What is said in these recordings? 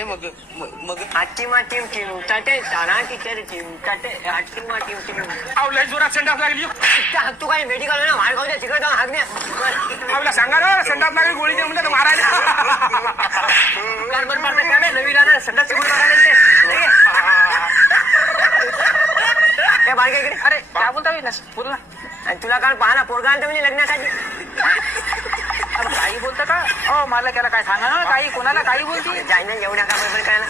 आहे मग मग हातीमा टीम टीम ताटे ताना टीचर टीम ताटे हातीमा टीम टीम आवला जोरात संडास लागली तू काय मेडिकल ना मार खाऊ तिकडे जाऊन हागणे आवला सांगा ना संडास लागली गोळी दे म्हणजे मारायला कार्बन पार्टनर काय नवीन आला संडास शिकून मारायला ते बाळगे इकडे अरे काय बोलता पूर्ण आणि तुला काल पाहा ना पोरगा आणतो म्हणजे लग्नासाठी काही बोलतं का हो मला त्याला काय सांगा ना काही कोणाला काही बोलती जाय ना एवढ्या का बरोबर करायला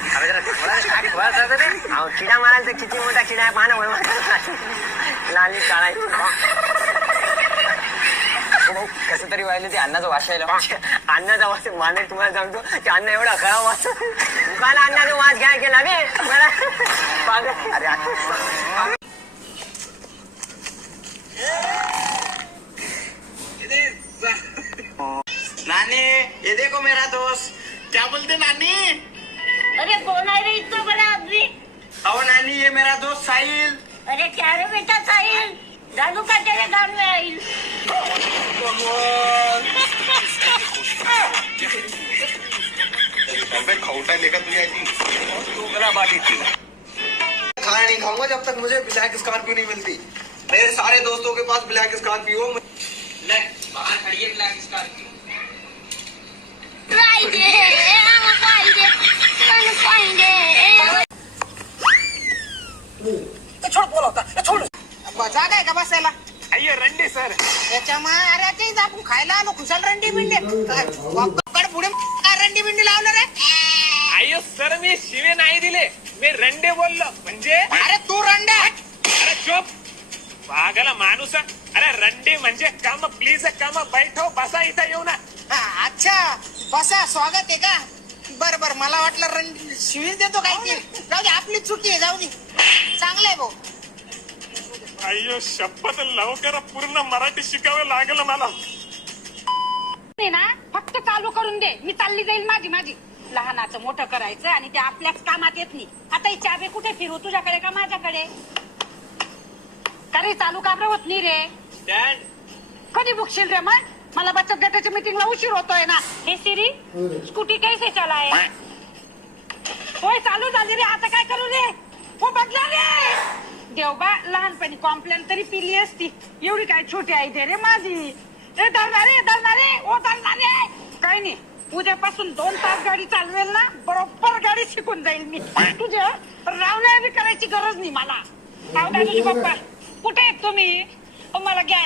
किडा मारायला तर किती मोठा किडा आहे पाहा ना लाली काळा कसं तरी व्हायला ते अन्नाचं वाशायला अन्नाचा वास माने तुम्हाला सांगतो ते अन्न एवढा खराब वास दुकाना अन्नाचा वास घ्या केला मी अरे नानी ये देखो मेरा दोस्त क्या बोलते नानी अरे कौन है रे इतना बड़ा आदमी? आओ नानी ये मेरा दोस्त साहिल अरे क्या रे बेटा साहिल दादू का तेरे गांव में आई खौटा लेकर तुझे खाना नहीं खाऊंगा जब तक मुझे ब्लैक स्कॉर्पियो नहीं मिलती। मेरे सारे दोस्तों के पास ब्लैक स्कॉर्पियो बाहर खड़ी है ब्लैक स्कॉर्पियो छोड बोलवता छोड जागा आहे का बसायला अय्यो रंडे सर याच्या अरे तेच आपण खायला आलो खुशाल रंडी बिंडी पुढे काय रंडी बिंडी लावलं रे अय्यो सर मी शिवे नाही दिले मी रंडे बोललो म्हणजे अरे तू रंडे अरे चुप पागला माणूस अरे रंडे म्हणजे काम प्लीज काम बैठो बसा इथं येऊ ना अच्छा बसा स्वागत आहे का बर बर मला वाटलं रंडी शिवीच देतो काय ते जाऊ दे आपली चुकी आहे जाऊ दे चांगलंय भाऊ अय्यो शपथ लवकर पूर्ण मराठी शिकावं लागलं मला ना फक्त चालू करून दे मी चालली जाईल माझी माझी लहानाचं मोठं करायचं आणि ते आपल्याच कामात येत नाही आता ही चाबी कुठे फिरू तुझ्याकडे का माझ्याकडे अरे चालू का होत नाही रे कधी बुकशील रे मग मला बचत गटाच्या मीटिंगला उशीर होतोय ना हे सिरी स्कूटी कैसे चलाय होय चालू झाली रे आता काय करू रे हो बदला रे देवबा लहानपणी कॉम्प्लेन तरी पिली असती एवढी काय छोटी आई दे रे माझी ए दरणारे काही नाही उद्यापासून 2 तास गाडी चालवेल ना बरोबर गाडी शिकून जाईल मी तुझ्या रावण्या बी करायची गरज नाही मला तुझे पप्पा कुठे आहेत तुम्ही मला घ्या